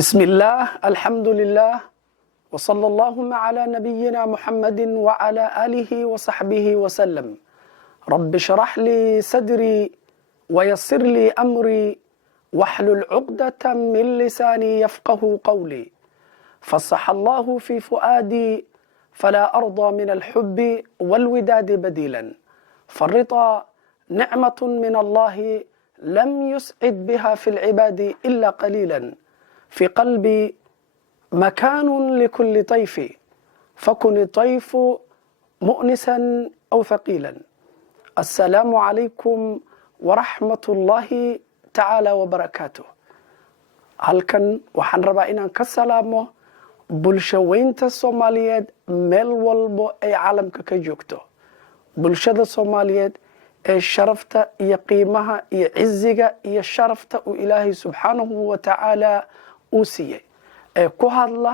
بسم الله الحمد لله وصلى اللهم على نبينا محمد وعلى آله وصحبه وسلم رب اشرح لي صدري ويسر لي أمري واحلل عقدة من لساني يفقه قولي فصح الله في فؤادي فلا أرضى من الحب والوداد بديلا فالرضا نعمة من الله لم يسعد بها في العباد إلا قليلا في قلبي مكان لكل طيف فكن الطيف مؤنسا أو ثقيلا السلام عليكم ورحمة الله تعالى وبركاته halkan waxaan rabaa inaan ka salaamo bulshaweynta Soomaaliyeed meel walbo ay caalamka ka joogto bulshada Soomaaliyeed ee sharafta iyo qiimaha iyo ciziga iyo sharafta uu Ilaahay subhanahu wa ta'ala uu siiyay ee ku hadla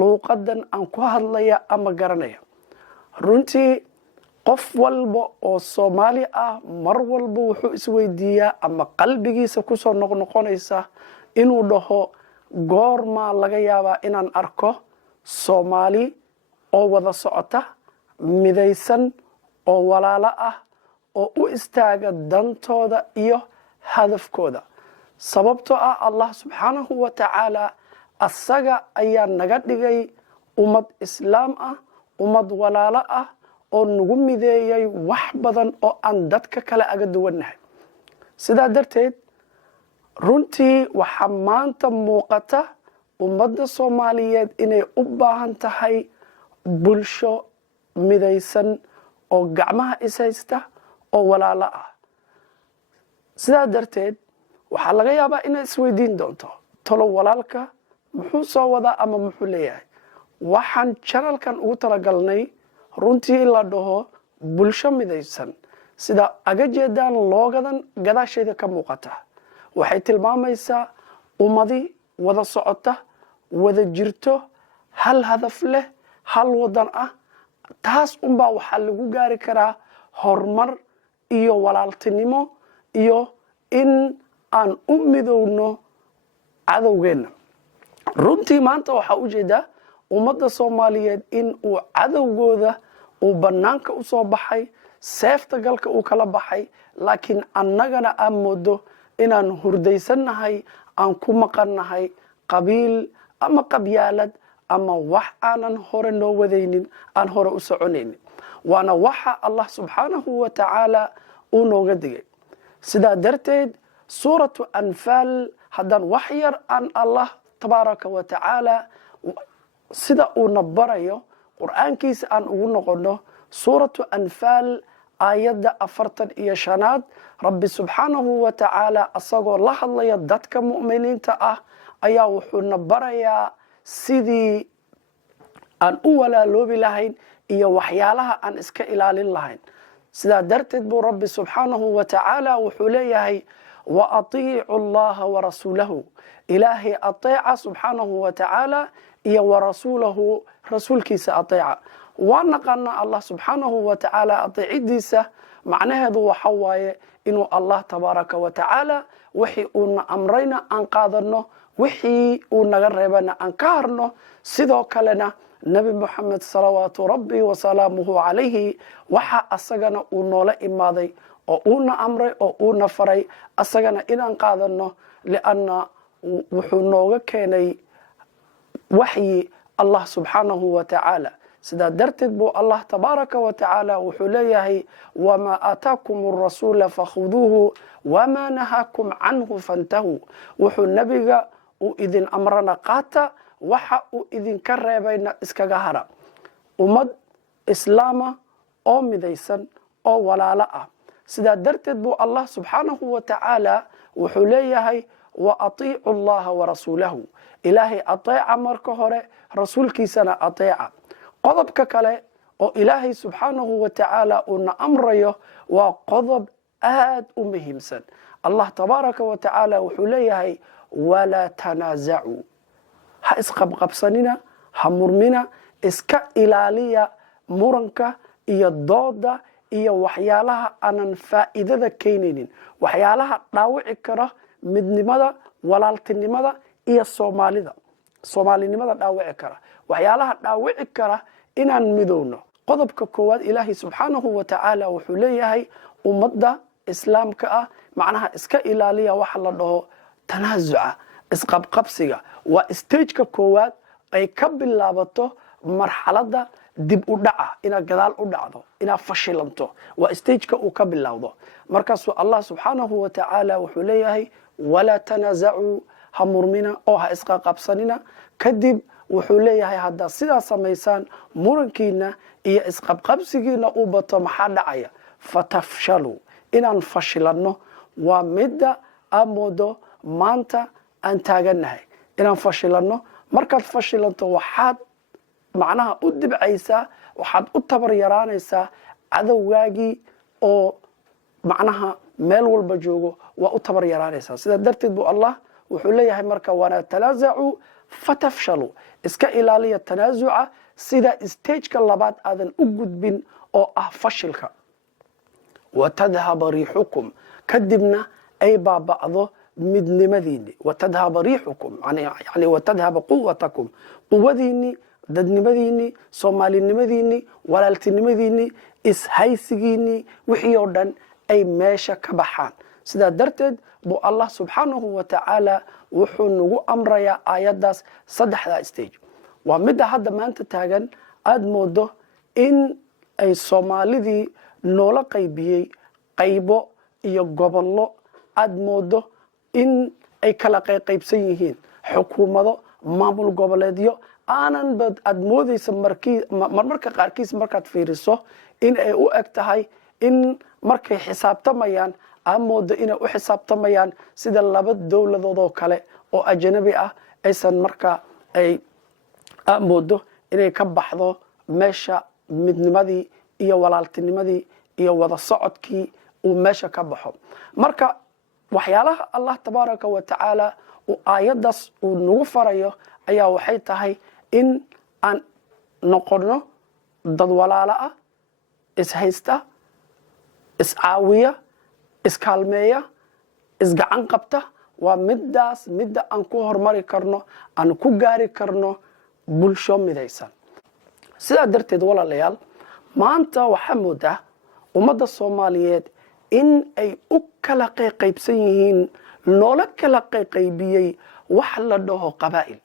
luuqadan aan ku hadlaya ama garanaya runtii qof walba oo Soomaali ah mar walba wuxuu isweydiiyaa ama qalbigiisa ku soo noqnoqonaysa inuu dhaho goorma laga yaabaa inaan arko Soomaali oo wada socota midaysan oo walaalo ah oo u istaaga dantooda iyo hadafkooda sababtoo ah Allah subhanahu wa ta'ala asaga ayaa naga dhigay ummad islaam ah ummad walaalo ah oo nagu mideeyay wax badan oo aan dadka kale aga duwanahay sidaa darteed runtii waxa maanta muuqata ummadda Soomaaliyeed inay u baahan tahay bulsho midaysan oo gacmaha ishaysta oo walaalo ah sidaa darteed waxa laga yaabaa inay isweydiin doonto tolo walaalka muxuu soo wadaa ama muxuu leeyahay waxaan channelkan ugu talagalnay runtii la dhaho bulsho midaysan sida aga jeedaan loogadan gadaasheeda ka muuqata waxay tilmaamaysaa ummadi wada socota wada jirto hal hadaf leh hal wadan ah taas unbaa waxaa lagu gaari karaa horumar iyo walaaltinimo iyo in aan u midowno cadowgeena runtii maanta waxaa u jeedaa ummadda Soomaaliyeed in uu cadowgooda uu banaanka u soo baxay seefta galka uu kala baxay laakiin annagana aan moodo inaan hurdaysanahay aan ku maqannahay qabiil ama qabyaalad ama wax aanan hore noo wadaynin aan hore u soconaynin waana waxa Allah subhanahu wa ta'ala uu nooga digay sidaa darteed suuratu anfaal haddaan wax yar aan Allah tabaaraka wa ta'ala sida uu nabarayo quraankiisa aan ugu noqono suuratu anfaal aayadda 45 rabbi subhanahu wa ta'ala asagoo la hadlaya dadka mu'miniinta ah ayaa wuxuu nabarayaa sidii aan u walaaloobi lahayn iyo waxyaalaha aan iska ilaalin lahayn sidaa darteed buu rabbi subhanahu wa ta'ala wuxuu leeyahay wa atii'u allaha wa rasuulahu ilaahi ateeca subhanahu wa ta'ala iyo wa rasuulahu rasuulkiisa ateeca waa naqana Allah subhanahu wa ta'ala ateecidiisa macnaheedu waxa waaye inuu Allah tabaaraka wa ta'ala wixii uu amrayna aan qaadano wixii uu naga reebana aan ka harno sidoo kalena nabi Muhammad salawaatu rabbi wa salaamuhu alayhi waxa asagana uu noola imaaday oo uuna amray oo uuna faray asagana inaan qaadano lianna wuxuu nooga keenay waxyi Allah subhanahu wa ta'ala sidaa darteed buu Allah tabaaraka wa ta'ala wuxuu leeyahay wama ataakumur rasuula fakhuduhu wama nahakum anhu fantahu wuxuu nabiga uu idin amrana qaata waxa uu idin ka reebayna iskaga hara ummad islaama oo midaysan oo walaalo ah sidaa darteed buu Allah subhanahu wa ta'ala wuxuu leeyahay wa atii'u allaha wa rasuulahu ilaahi ateeca marka hore rasuulkiisana ateeca qodobka kale oo ilaahay subhanahu wa ta'ala uu na amrayo waa qodob aad u muhiimsan Allah tabaaraka wa ta'ala wuxuu leeyahay wala tanaazacu ha isqabqabsanina ha murmina iska ilaaliya muranka iyo dooda iyo waxyaalaha aanan faa'iidada keenaynin waxyaalaha dhaawici kara midnimada walaaltinimada iyo soomaalinimada dhaawici kara waxyaalaha dhaawici kara inaan midowno qodobka koowaad ilaahay subxaanahu wa tacaala wuxuu leeyahay ummadda islaamka ah macnaha iska ilaaliya waxa la dhaho tanaasuca isqabqabsiga waa stageka koowaad ay ka bilaabato marxaladda dib u dhaca inaad gadaal u dhacdo inaad fashilanto waa stageka uu ka bilowdo markaasuu allah subxaanahu wa tacaala wuxuu leeyahay walaa tanaazacuu ha murmina oo ha isqaqabsanina kadib wuxuu leeyahay haddaad sidaa samaysaan murankiina iyo isqabqabsigiina u bato maxaa dhacaya fatafshaluu inaan fashilanno waa midda aad moodo maanta aan taagannahay inaan fashilanno markaad fashilanto waxaad macnaha u dibcaysaa waxaad u tabar yaraanaysaa cadowgaagii oo macnaha meel walba joogo waa u tabar yaraanaysaa sidaa darteed buu allah wuxuu leeyahay marka walaa tanaazacuu fatafshaluu iska ilaaliya tanaasuca sida stageka labaad aadan u gudbin oo ah fashilka watadhaba riixukum kadibna ay baaba'do midnimadiinni watadhaba riixukum yani watadhaba quwatakum quwadiinni dadnimadiinni soomaalinimadiinni walaaltinimadiinni ishaysigiinni wixii oo dhan ay meesha ka baxaan sidaa darteed buu allah subxaanahu wa tacaala wuxuu nagu amrayaa aayaddaas saddexdaa stage waa midda hadda maanta taagan aada moodo in ay soomaalidii noola qaybiyey qaybo iyo gobollo aada moodo in ay kala qaybsan yihiin xukuumado maamul goboleedyo aananba aada moodaysa marmarka qaarkiis markaad fiiriso in ay u eg tahay in markay xisaabtamayaan aad moodo inay u xisaabtamayaan sida laba dowladoodoo kale oo ajnabi ah aysan markaa ay aad moodo inay ka baxdo meesha midnimadii iyo walaaltinimadii iyo wada socodkii uu meesha ka baxo marka waxyaalaha allah tabaaraka wa tacaala uu aayaddaas uu nagu farayo ayaa waxay tahay in aan noqono dad walaalo ah ishaysta iscaawiya iskaalmeeya isgacan qabta waa midda aan ku hormari karno aan ku gaari karno bulsho midaysan sidaa darteed walaalayaal maanta waxaa moodaa ummadda soomaaliyeed in ay u kala qaybsan yihiin loola kala qaybiyey wax la dhaho qabaa'il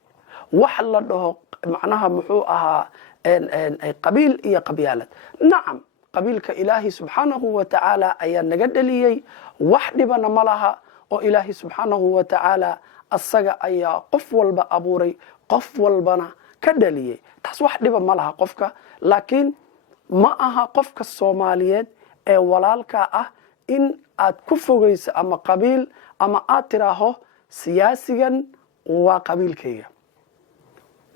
wax la dhaho macnaha muxuu ahaa qabiil iyo qabyaalad nacam qabiilka ilaahi subxaanahu wa tacaala ayaa naga dhaliyey wax dhibana ma laha oo ilaahi subxaanahu wa tacaala asaga ayaa qof walba abuuray qof walbana ka dhaliyey taas wax dhiba ma laha qofka laakiin ma aha qofka soomaaliyeed ee walaalka ah in aad ku fogayso ama qabiil ama aad tiraaho siyaasigan waa qabiilkayga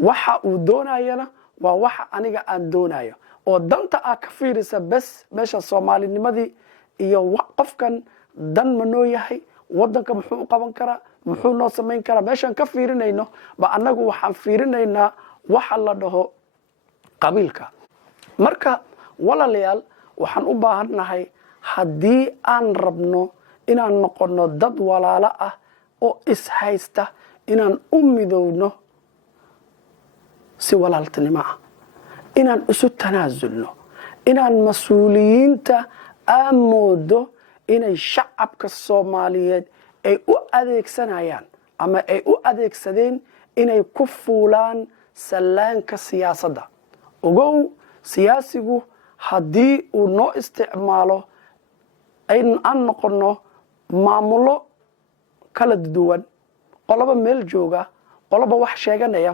waxa uu doonayana waa waxa aniga aan doonayo oo danta aad ka fiirisa bes meesha soomaalinimadii iyo qofkan dan ma noo yahay wadanka muxuu u qaban karaa muxuu noo samayn karaa meeshaan ka fiirinayno ba annagu waxaan fiirinaynaa waxa la dhaho qabiilka marka walaalayaal waxaan u baahannahay haddii aan rabno inaan noqono dad walaalo ah oo ishaysta inaan u midowno si walaaltinimo ah inaan isu tanaasulno inaan mas-uuliyiinta aan moodo inay shacabka soomaaliyeed ay u adeegsanayaan ama ay u adeegsadeen inay ku fuulaan sallaanka siyaasadda ogow siyaasigu haddii uu noo isticmaalo aan noqono maamulo kala duwan qoloba meel jooga qoloba wax sheeganaya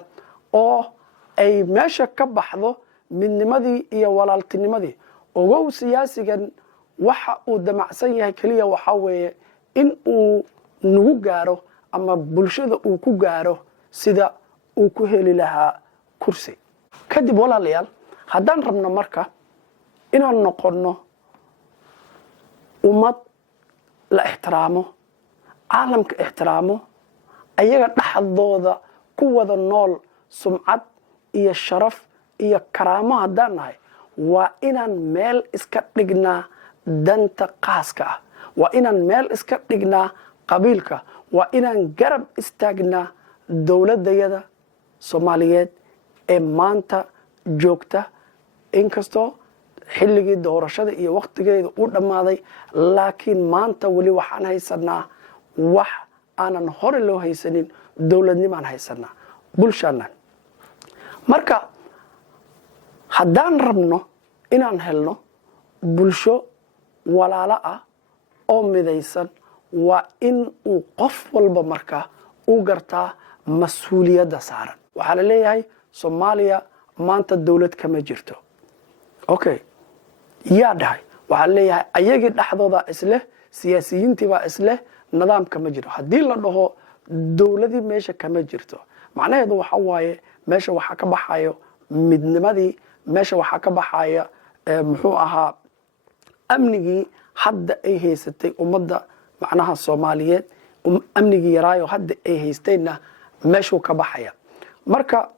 oo ay meesha ka baxdo midnimadii iyo walaaltinimadii ogow siyaasigan waxa uu damacsan yahay keliya waxaa weeye in uu nagu gaaro ama bulshada uu ku gaaro sida uu ku heli lahaa kursi kadib walaalayaal haddaan rabno marka inaan noqono ummad la ixtiraamo caalamka ixtiraamo ayaga dhaxdooda ku wada nool sumcad iyo sharaf iyo karaamo haddaan nahay waa inaan meel iska dhignaa danta qaaska ah waa inaan meel iska dhignaa qabiilka waa inaan garab istaagnaa dowladayada Soomaaliyeed ee maanta joogta inkastoo xilligii doorashada iyo waqtigeeda u dhamaaday laakiin maanta wali waxaan haysanaa wax aanan hore loo haysanin dowladnimaan haysanaa bulshaanan marka haddaan rabno inaan helno bulsho walaalo ah oo midaysan waa in uu qof walba markaa u gartaa mas-uuliyadda saaran waxaa la leeyahay Soomaaliya maanta dowlad kama jirto okay yaa dhahay waxaa leeyahay ayagii dhaxdooda isle siyaasiyiintii baa isle nidaam kama jiro haddii la dhaho dowladii meesha kama jirto macnaheedu waxa waaye meesha waxa ka baxayo midnimadii meesha waxa ka baxaya muxuu ahaa amnigii hadda ay haysatay ummadda macnaha Soomaaliyeed amnigii yaraayo hadda ay haystayna meeshuu ka baxaya marka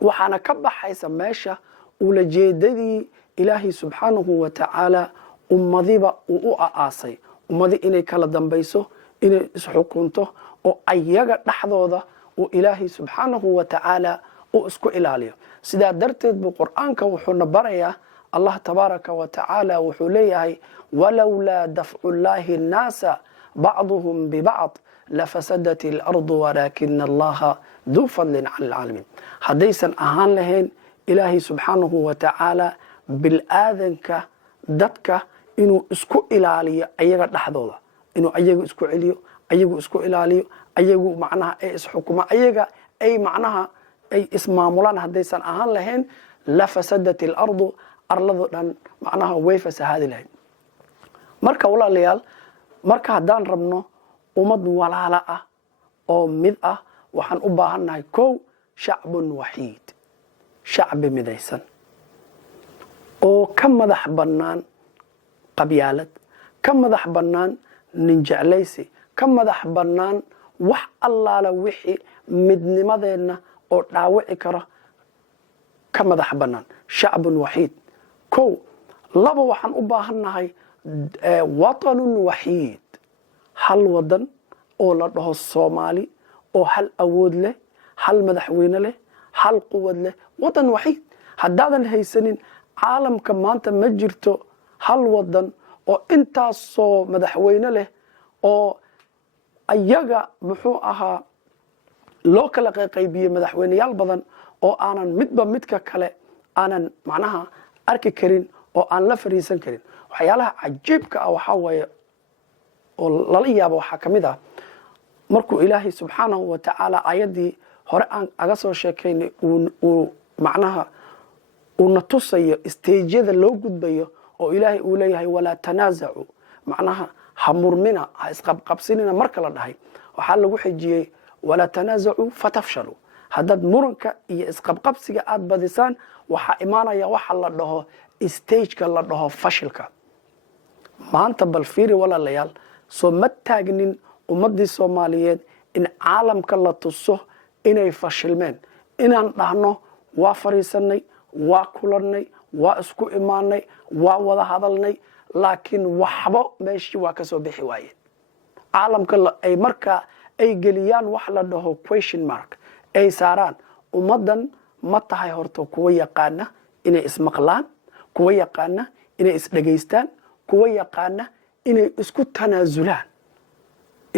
waxaana ka baxaysa meesha ula jeedadii Ilaahi subhanahu wa ta'ala ummadiba u aasay ummadi inay kala dambayso inay isxukunto oo ayaga dhaxdooda oo Ilaahi subhanahu wa ta'ala oo isku ilaaliyo sida darteed buu Quraanka wuxuu nabarayaa Allah tabaaraka wa ta'ala wuxuu leeyahay walawla daf'ullahi an-nasa ba'dhum bi ba'd lafasadat al-ardu walakinna Allaha dhu fadlin 'ala al-'alamin hadaysan ahaan lahayn Ilaahi subhanahu wa ta'ala bil aadanka dadka inuu isku ilaaliyo ayaga dhaxdooda inuu ayagu isku celiyo ayagu isku ilaaliyo ayagu macnaha ay isxukuma ayaga ay macnaha ay ismaamulaan hadaysan ahaan lahayn la fasadat al-ardu arladu dhan macnaha way fasahaadi lahayd marka walaalayaal marka hadaan rabno ummad walaala ah oo mid ah waxaan u baahanahay koow shacbun wahiid shacbi midaysan oo ka madax banaan qabyaalad ka madax banaan nin jeclaysi ka madax banaan wax allaala wixii midnimadeena oo dhaawici kara ka madax banaan shacbun wahiid ko laba waxaan u baahanahay watanun wahiid hal wadan oo la dhaho Soomaali oo hal awood leh hal madaxweyne leh hal quwad leh wadan wahiid hadaadan haysanin caalamka maanta ma jirto hal wadan oo intaas soo madaxweyne leh oo ayaga muxuu ahaa loo kala qaybiyay madaxweynayaal badan oo aanan midba midka kale aanan macnaha arki karin oo aan la fariisan karin waxyaalaha cajiibka ah waxa weeye oo lala yaabo waxa kamid ah markuu Ilaahi subhanahu wa ta'ala ayadii hore aan aga soo sheekaynay uu macnaha una tusayo stage-yada loo gudbayo oo Ilaahi uu leeyahay wala tanaazacu macnaha hamurmina ha isqabqabsinina marka la dhahay waxa lagu xijiyay wala tanaazacu fatafshalu hadad muranka iyo isqabqabsiga aad badisaan waxa imaanaya waxa la dhaho stage-ka la dhaho fashilka maanta bal fiiri walaalayaal soo ma taagnin ummadii Soomaaliyeed in caalamka la tuso inay fashilmeen inaan dhahno waa fariisanay waa kulanay waa isku imaanay waa wada hadalnay laakiin waxba meeshii waa ka soo bixi waayeen caalamka ay marka ay geliyaan wax la dhaho question mark ay saaraan ummadan ma tahay horto kuwa yaqaana inay ismaqlaan kuwa yaqaana inay isdhageystaan kuwa yaqaana inay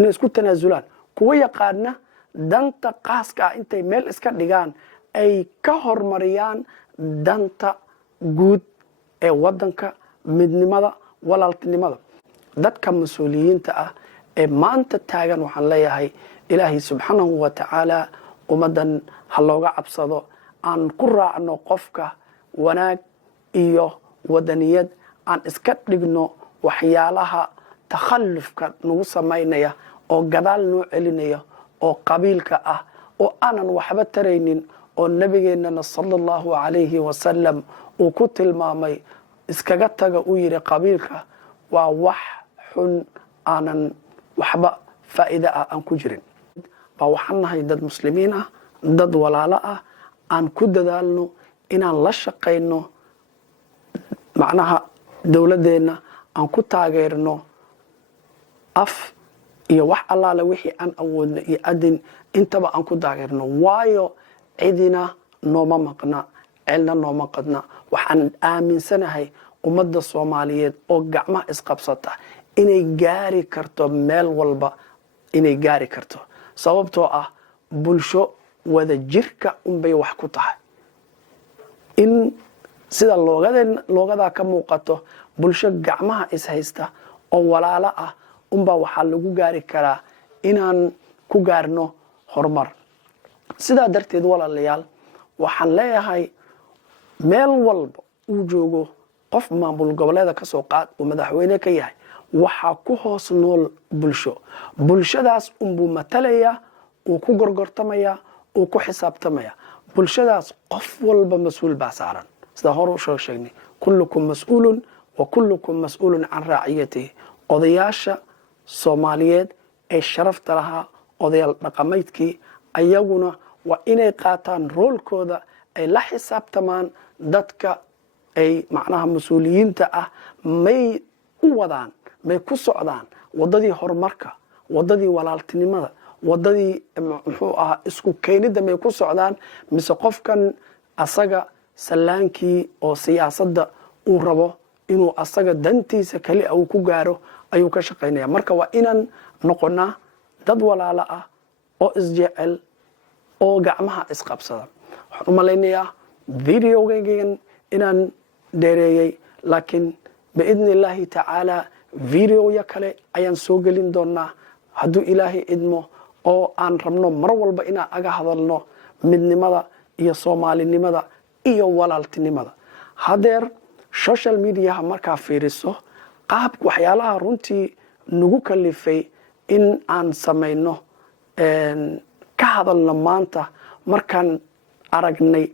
isku tanaazulaan kuwa yaqaana danta qaaska intay meel iska dhigaan ay ka hormariyaan danta guud ee wadanka midnimada walaaltinimada dadka mas'uuliyiinta ah ee maanta taagan waxaan leeyahay Ilaahi subhanahu wa ta'ala ummadan ha looga cabsado aan ku raacno qofka wanaag iyo wadaniyad aan iska dhigno waxyaalaha takhallufka nagu sameynaya oo gadaal noo celinaya oo qabiilka ah oo aanan waxba taraynin oo nabigeena sallallahu alayhi wa sallam uu ku tilmaamay iskaga taga uu yiri qabiilka waa wax xun aanan waxba faa'iido ah aan ku jirin ba waxaan nahay dad muslimiin ah dad walaalo ah aan ku dadaalno inaan la shaqeyno macnaha dawladeena aan ku taageerno af iyo wax allaale wixii aan awoodno iyo adin intaba aan ku taageerno. waayo cidina nooma maqna, celna nooma qadna. waxaan aaminsanahay ummadda Soomaaliyeed oo gacmaha isqabsata inay gaari karto meel walba, inay gaari karto, sababtoo ah bulsho wada jirka unbay wax ku tahay. in sida loogadaa ka muuqato bulsho gacmaha is haysta oo walaalo ah unbaa waxaa lagu gaari karaa inaan ku gaarno horumar. sidaa darteed walaalayaal, waxaan leeyahay meel walba uu joogo qof maamul goboleeda ka soo qaad uu madaxweyne ka yahay, waxaa ku hoos nool bulsho. bulshadaas unbuu matalaya, uu ku gorgortamaya, uu ku xisaabtamaya. bulshadaas qof walba mas-uul baa saaran. sida hore u soo sheegnay, kullukum mas-uulun wa kullukum mas-uulun can raaciyatihi. odayaasha Soomaaliyeed ee sharafta lahaa, odayaal dhaqameedkii, ayaguna waa inay qaataan roolkooda, ay la xisaabtamaan dadka ay macnaha mas-uuliyiinta ah. may u wadaan, may ku socdaan wadadii horumarka, wadadii walaaltinimada, wadadii muxuu ahaa isku keenida may ku socdaan, mise qofkan asaga salaankii oo siyaasadda uu rabo inuu asaga dantiisa kali uu ku gaaro ayuu ka shaqaynaya. marka waa inaan noqonaa dad walaalo ah oo isjecel oo gacmaha isqabsada. waxaan u malaynayaa videogaygan inaan dheereeyey, laakiin biidni illaahi tacaala videoya kale ayaan soo gelin doonaa hadduu ilaahay idmo, oo aan rabno mar walba inaan aga hadalno midnimada iyo soomaalinimada iyo walaaltinimada. hadeer social mediaha markaa fiiriso qaabka waxyaalaha runtii nagu kalifay in aan samayno ka hadalno maanta, markaan aragnay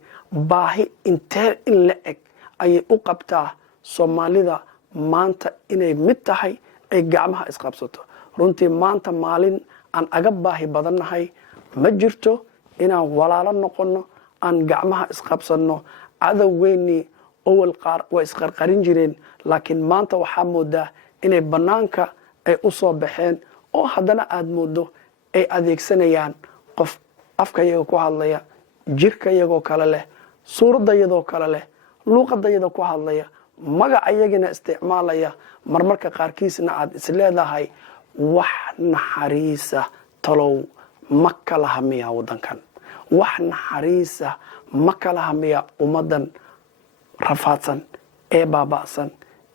baahi intee in la eg ayay u qabtaa Soomaalida maanta inay mid tahay, ay gacmaha isqabsato. runtii maanta maalin aan aga baahi badannahay ma jirto inaan walaalo noqono, aan gacmaha isqabsanno. cadowgeennii awal qaar waa isqarqarin jireen, laakiin maanta waxaa moodaa inay bannaanka ay u soo baxeen, oo haddana aad moodo ay adeegsanayaan qof afka iyaga ku hadlaya, jirka iyagoo kale leh, suuradda iyadoo kale leh, luuqadda iyada ku hadlaya, magaca iyagina isticmaalaya. marmarka qaarkiisna aad isleedahay wax naxariisa talow ma kala hamiyaa waddankan, wax naxariisa ma kala hamiyaa ummaddan rafaadsan ee baaba'san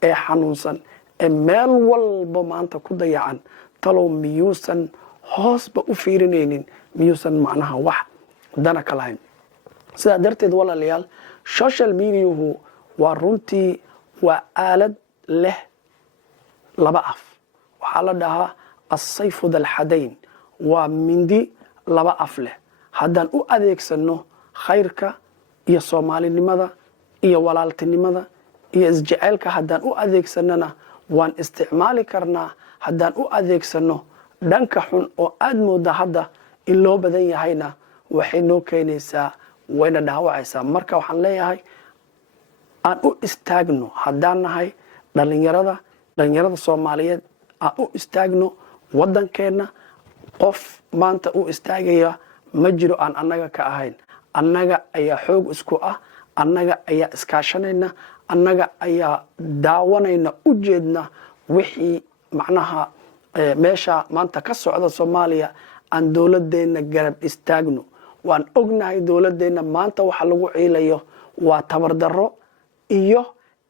ee xanuunsan ee meel walba maanta ku dayacan. talow miyuusan hoosba u fiirinaynin, miyuusan macnaha wax dana ka lahayn. sidaa darteed walaalayaal, social mediahu waa runtii waa aalad leh laba af. waxaa la dhahaa asayfu dalxadayn, waa mindi laba af leh. haddaan u adeegsano khayrka iyo soomaalinimada iyo walaaltinimada iyo isjeceylka, haddaan u adeegsanana waan isticmaali karnaa. haddaan u adeegsano dhanka xun oo aad mooda hadda in loo badan yahayna, waxay noo keenaysaa, wayna dhaawacaysaa. marka waxaan leeyahay aan u istaagno, haddaan nahay dhalinyarada Soomaaliyeed, aan u istaagno waddankeenna. qof maanta u istaagaya ma jiro aan annaga ka ahayn. annaga ayaa xoog isku ah, annaga ayaa iskaashanayna, annaga ayaa daawanayna, u jeedna wixii macnaha meesha maanta ka socda Soomaaliya. aan dowladeenna garab istaagno. waan ognahay dowladeenna maanta waxa lagu ciilayo waa tabardarro iyo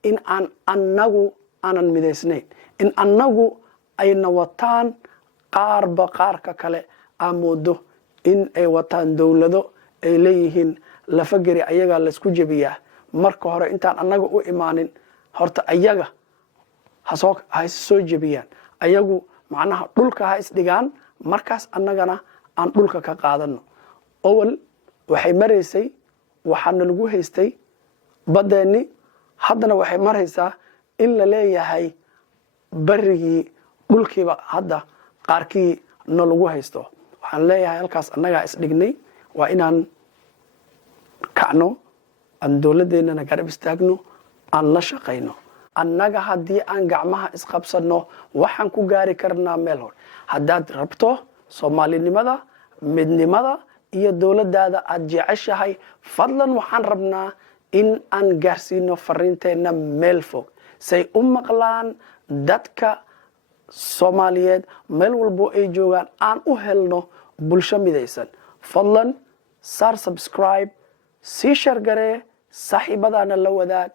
in aan annagu aanan midaysnayn, in annagu ayna wataan qaarba qaarka kale aan moodo in ay wataan dowlado ay leeyihiin lafageri ayagaa laysku jebiyaa. marka hore intaan annaga u imaanin, horta ayaga ha is soo jebiyaan, ayagu macnaha dhulka ha isdhigaan, markaas annagana aan dhulka ka qaadano. awal waxay maraysay, waxaana lagu haystay badeenni, haddana waxay maraysaa in la leeyahay barigii, dhulkiiba hadda qaarkii no lagu haysto. waxaan leeyahay halkaas annagaa isdhignay, waa inaan kacno, aan dowladeennana garab istaagno, aan la shaqayno. annaga haddii aan gacmaha isqabsanno waxaan ku gaari karnaa meel hor. haddaad rabto soomaalinimada, midnimada iyo dowladdaada aad jeceshahay, fadlan waxaan rabnaa in aan gaarsiino fariinteenna meel fog say u maqlaan dadka Soomaaliyeed meel walbo ay joogaan, aan u helno bulsho midaysan. fadlan saar subscribe, sii share garee, saaxiibadaana la wadaag.